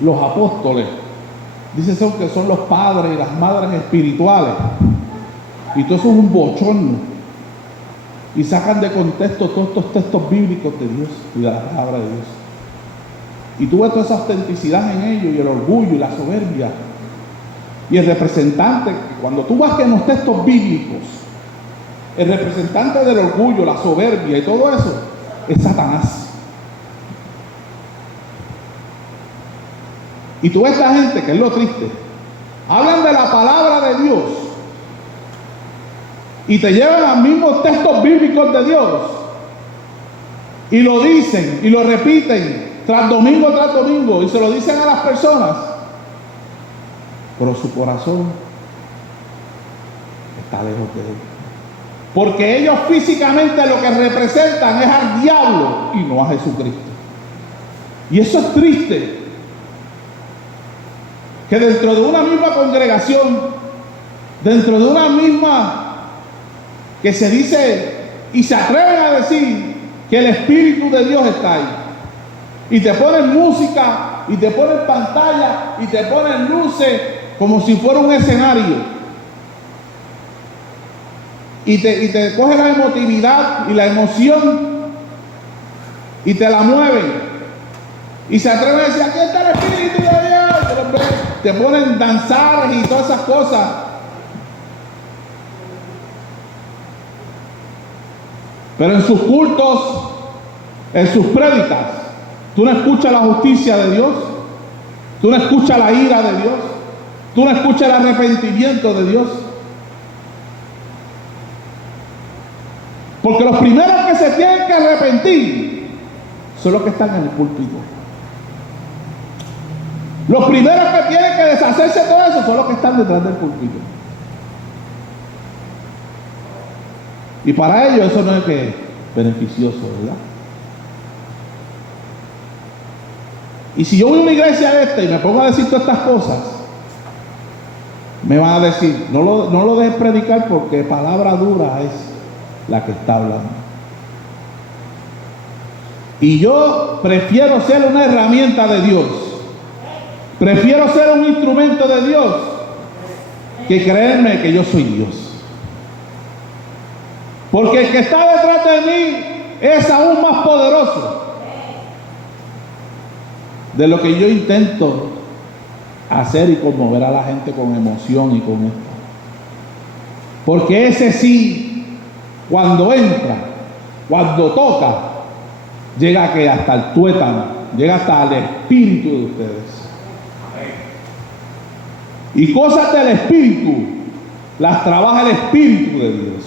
los apóstoles. Dicen que son los padres y las madres espirituales. Y todo eso es un bochorno. Y sacan de contexto todos estos textos bíblicos de Dios y de la palabra de Dios. Y tú ves toda esa autenticidad en ellos y el orgullo y la soberbia. Y el representante, cuando tú vas en los textos bíblicos, el representante del orgullo, la soberbia y todo eso, es Satanás. Y tú ves esta gente, que es lo triste, hablan de la palabra de Dios y te llevan a los mismos textos bíblicos de Dios y lo dicen y lo repiten tras domingo y se lo dicen a las personas, pero su corazón está lejos de Él, porque ellos físicamente lo que representan es al diablo y no a Jesucristo. Y eso es triste, que dentro de una misma congregación, dentro de una misma, que se dice y se atreven a decir que el Espíritu de Dios está ahí, y te ponen música y te ponen pantalla y te ponen luces como si fuera un escenario, y te coge la emotividad y la emoción y te la mueven y se atreven a decir: aquí está el Espíritu de Dios. Te ponen danzar y todas esas cosas. Pero en sus cultos, en sus prédicas, tú no escuchas la justicia de Dios, tú no escuchas la ira de Dios, tú no escuchas el arrepentimiento de Dios. Porque los primeros que se tienen que arrepentir son los que están en el púlpito. Los primeros que tienen que deshacerse de todo eso son los que están detrás del púlpito. Y para ellos eso no es que beneficioso, ¿verdad? Y si yo voy a una iglesia esta y me pongo a decir todas estas cosas, me van a decir, no lo dejes predicar porque palabra dura es la que está hablando. Y yo prefiero ser una herramienta de Dios. Prefiero ser un instrumento de Dios que creerme que yo soy Dios. Porque el que está detrás de mí es aún más poderoso de lo que yo intento hacer y conmover a la gente con emoción y con esto. Porque ese sí, cuando entra, cuando toca, llega que hasta el tuétano, llega hasta el espíritu de ustedes. Y cosas del espíritu las trabaja el espíritu de Dios.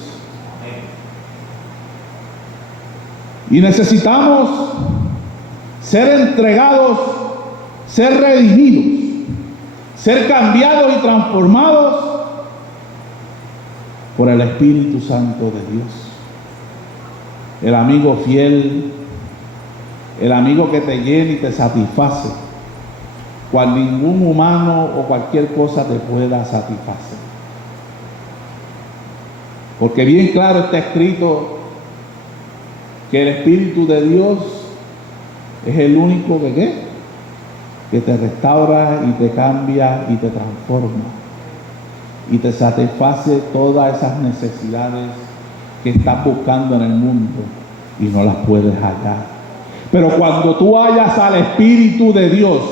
Y necesitamos ser entregados, ser redimidos, ser cambiados y transformados por el Espíritu Santo de Dios. El amigo fiel, el amigo que te llena y te satisface, cual ningún humano o cualquier cosa te pueda satisfacer. Porque bien claro está escrito que el Espíritu de Dios es el único que te restaura y te cambia y te transforma y te satisface todas esas necesidades que estás buscando en el mundo y no las puedes hallar. Pero cuando tú hallas al Espíritu de Dios,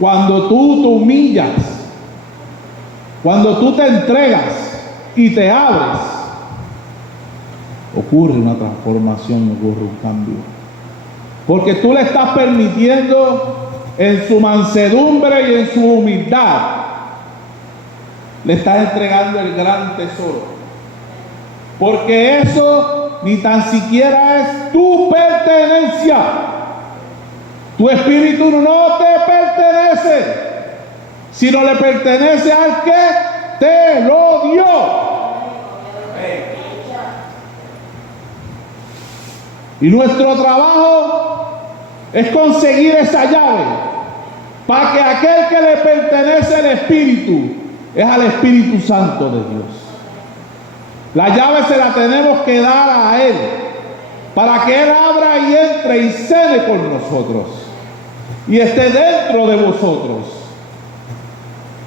cuando tú te humillas, cuando tú te entregas y te abres, ocurre una transformación, ocurre un cambio. Porque tú le estás permitiendo en su mansedumbre y en su humildad, le estás entregando el gran tesoro. Porque eso ni tan siquiera es tu pertenencia. Tu espíritu no te pertenece, sino le pertenece al que te lo dio. Y nuestro trabajo es conseguir esa llave para que aquel que le pertenece al Espíritu es al Espíritu Santo de Dios. La llave se la tenemos que dar a Él para que Él abra y entre y cene con nosotros y esté dentro de vosotros.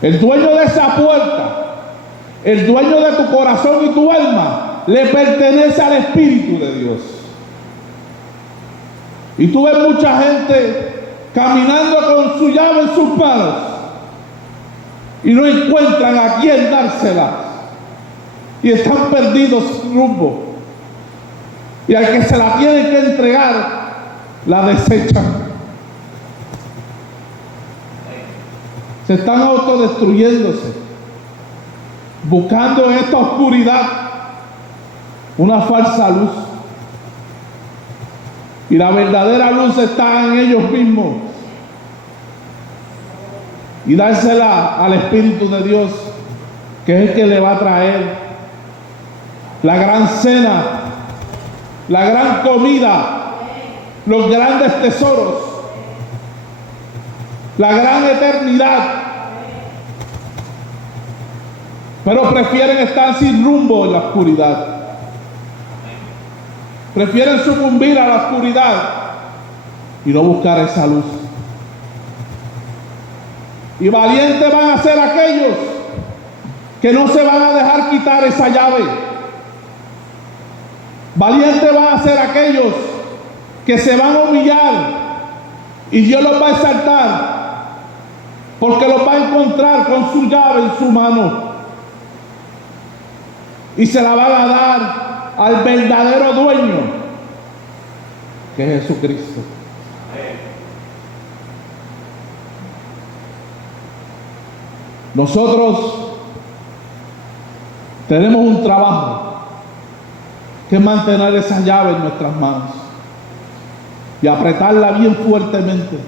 El dueño de esa puerta, el dueño de tu corazón y tu alma, le pertenece al Espíritu de Dios. Y tú ves mucha gente caminando con su llave en sus manos y no encuentran a quién dársela y están perdidos sin rumbo, y al que se la tienen que entregar la desechan. Se están autodestruyéndose, buscando en esta oscuridad una falsa luz. Y la verdadera luz está en ellos mismos. Y dársela al Espíritu de Dios, que es el que le va a traer la gran cena, la gran comida, los grandes tesoros, la gran eternidad. Pero prefieren estar sin rumbo en la oscuridad. Prefieren sucumbir a la oscuridad y no buscar esa luz. Y valientes van a ser aquellos que no se van a dejar quitar esa llave. Valientes van a ser aquellos que se van a humillar y Dios los va a exaltar, porque los va a encontrar con su llave en su mano y se la van a dar al verdadero dueño, que es Jesucristo. Nosotros tenemos un trabajo, que es mantener esa llave en nuestras manos y apretarla bien fuertemente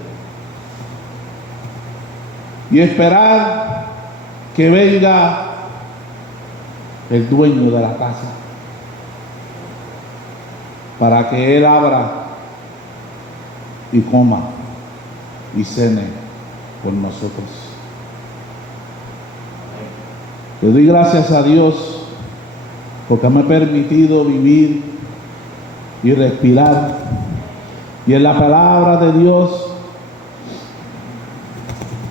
y esperar que venga el dueño de la casa para que Él abra y coma y cene con nosotros. Le doy gracias a Dios porque me ha permitido vivir y respirar, y en la palabra de Dios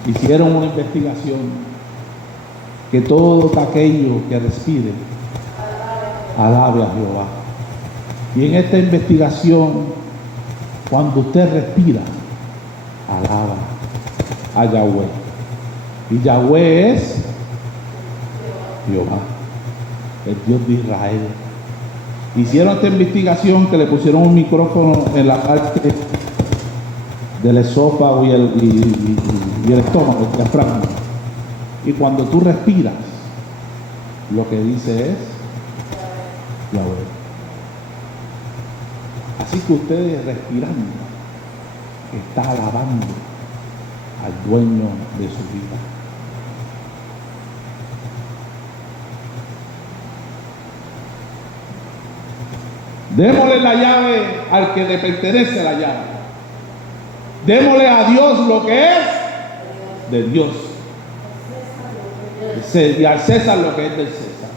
hicieron una investigación que todo aquello que respire alabe a Jehová. Y en esta investigación, cuando usted respira, alaba a Yahweh. Y Yahweh es Jehová, el Dios de Israel. Hicieron esta investigación que le pusieron un micrófono en la parte del esófago y el estómago, el diafragma. Y cuando tú respiras, lo que dice es Yahweh. Así que usted respirando está alabando al dueño de su vida. Démosle la llave al que le pertenece la llave. Démosle a Dios lo que es de Dios. Y al César lo que es del César.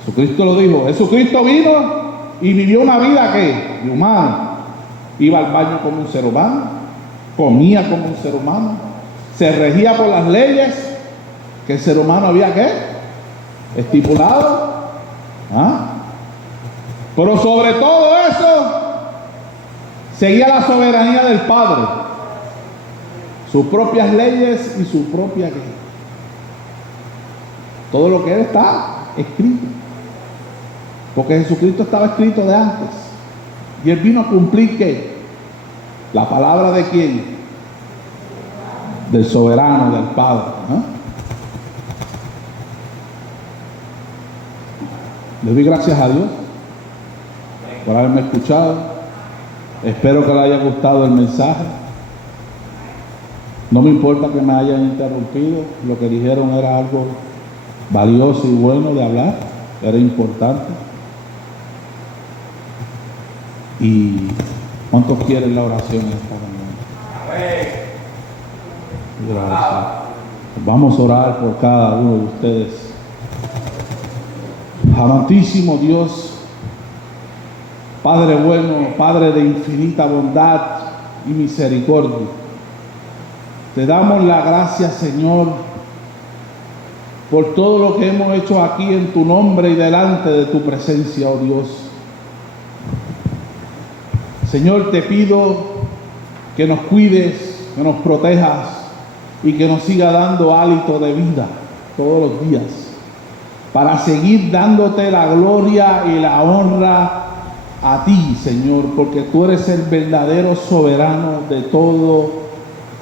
Jesucristo lo dijo. Jesucristo vino y vivió una vida que de humano. Iba al baño como un ser humano, comía como un ser humano, se regía por las leyes que el ser humano había estipulado. Pero sobre todo eso seguía la soberanía del Padre, sus propias leyes y su propia ley. Todo lo que Él está escrito, porque Jesucristo estaba escrito de antes, y Él vino a cumplir ¿qué? La palabra de quién, del soberano, del Padre. Le doy gracias a Dios por haberme escuchado. Espero que le haya gustado el mensaje. No me importa que me hayan interrumpido. Lo que dijeron era algo valioso y bueno de hablar. Era importante. ¿Y cuántos quieren la oración esta mañana? Gracias. Vamos a orar por cada uno de ustedes. Amantísimo Dios, Padre bueno, Padre de infinita bondad y misericordia, te damos la gracia, Señor, por todo lo que hemos hecho aquí en tu nombre y delante de tu presencia, oh Dios. Señor, te pido que nos cuides, que nos protejas y que nos siga dando hálito de vida todos los días, para seguir dándote la gloria y la honra a ti, Señor, porque tú eres el verdadero soberano de todo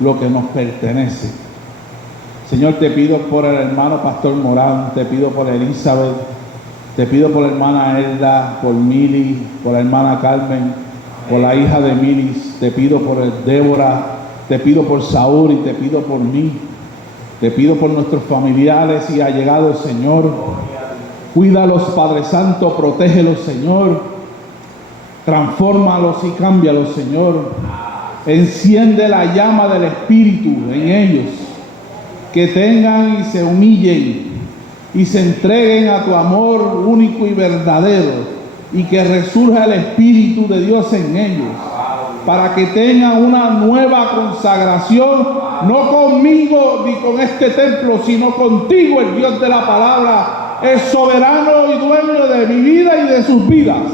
lo que nos pertenece. Señor, te pido por el hermano Pastor Morán, te pido por Elizabeth, te pido por la hermana Elda, por Mili, por la hermana Carmen, por la hija de Milis, te pido por Débora, te pido por Saúl y te pido por mí. Te pido por nuestros familiares y allegados, Señor. Cuídalos, Padre Santo, protégelos, Señor. Transfórmalos y cámbialos, Señor. Enciende la llama del Espíritu en ellos. Que tengan y se humillen y se entreguen a tu amor único y verdadero. Y que resurja el Espíritu de Dios en ellos, para que tengan una nueva consagración, no conmigo ni con este templo, sino contigo, el Dios de la palabra, el soberano y dueño de mi vida y de sus vidas,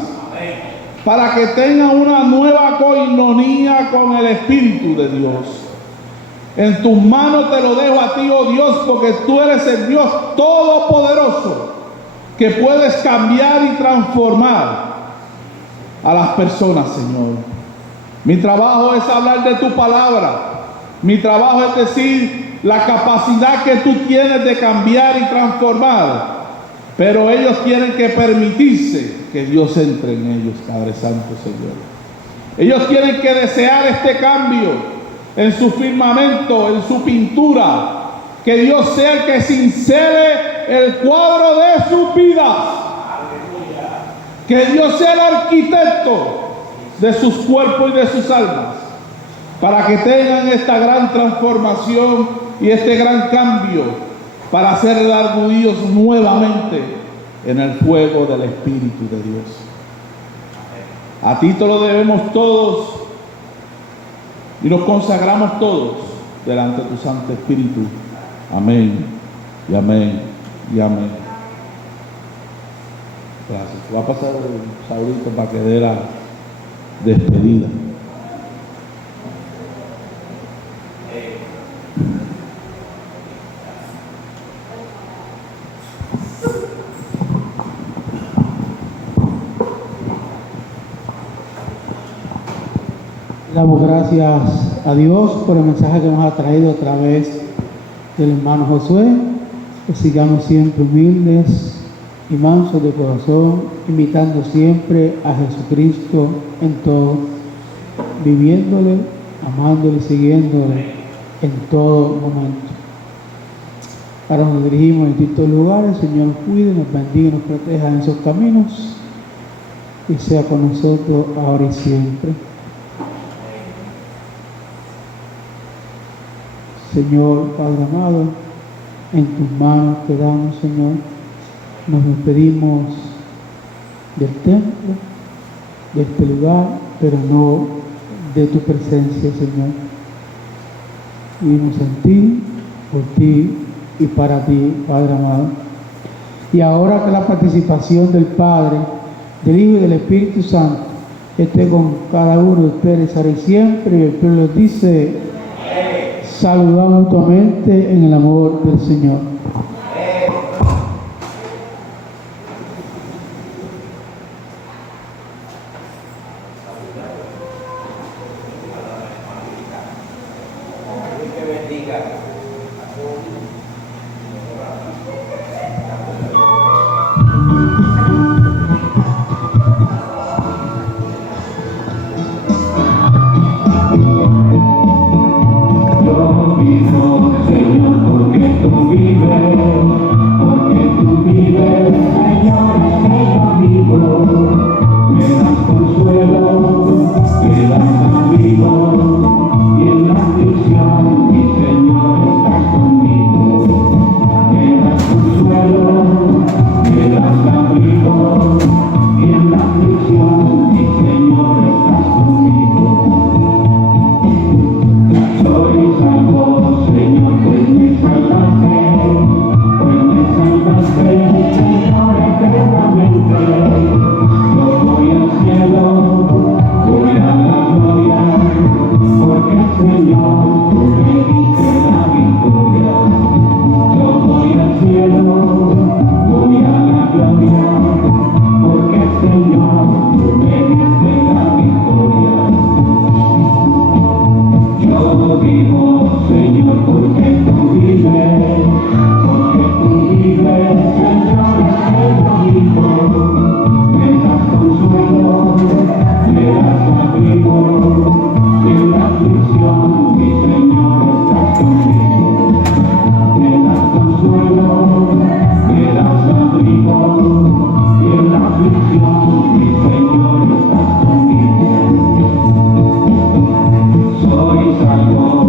para que tengan una nueva coinonía con el Espíritu de Dios. En tus manos te lo dejo a ti, oh Dios, porque tú eres el Dios todopoderoso, que puedes cambiar y transformar a las personas, Señor. Mi trabajo es hablar de tu palabra. Mi trabajo es decir la capacidad que tú tienes de cambiar y transformar. Pero ellos tienen que permitirse que Dios entre en ellos, Padre Santo, Señor. Ellos tienen que desear este cambio. en su firmamento, en su pintura. Que Dios sea el que cincele el cuadro de sus vidas. Que Dios sea el arquitecto de sus cuerpos y de sus almas, para que tengan esta gran transformación y este gran cambio, para ser arguidos nuevamente en el fuego del Espíritu de Dios. A ti te lo debemos todos y nos consagramos todos delante de tu Santo Espíritu. Amén y amén y amén. Gracias. Va a pasar el Saurito para que dé la despedida. Damos gracias a Dios por el mensaje que nos ha traído a través del hermano Josué. Que sigamos siempre humildes y mansos de corazón, imitando siempre a Jesucristo en todo, viviéndole, amándole y siguiéndole en todo momento. Ahora nos dirigimos en distintos lugares. El Señor nos cuide, nos bendiga y nos proteja en esos caminos, y sea con nosotros ahora y siempre. Señor Padre amado, en tus manos quedamos, Señor. Nos despedimos del templo, de este lugar, pero no de tu presencia, Señor. Vivimos en ti, por ti y para ti, Padre amado. Y ahora que la participación del Padre, del Hijo y del Espíritu Santo esté con cada uno de ustedes ahora y siempre, y el pueblo dice: saludamos mutuamente en el amor del Señor. Soy salvo.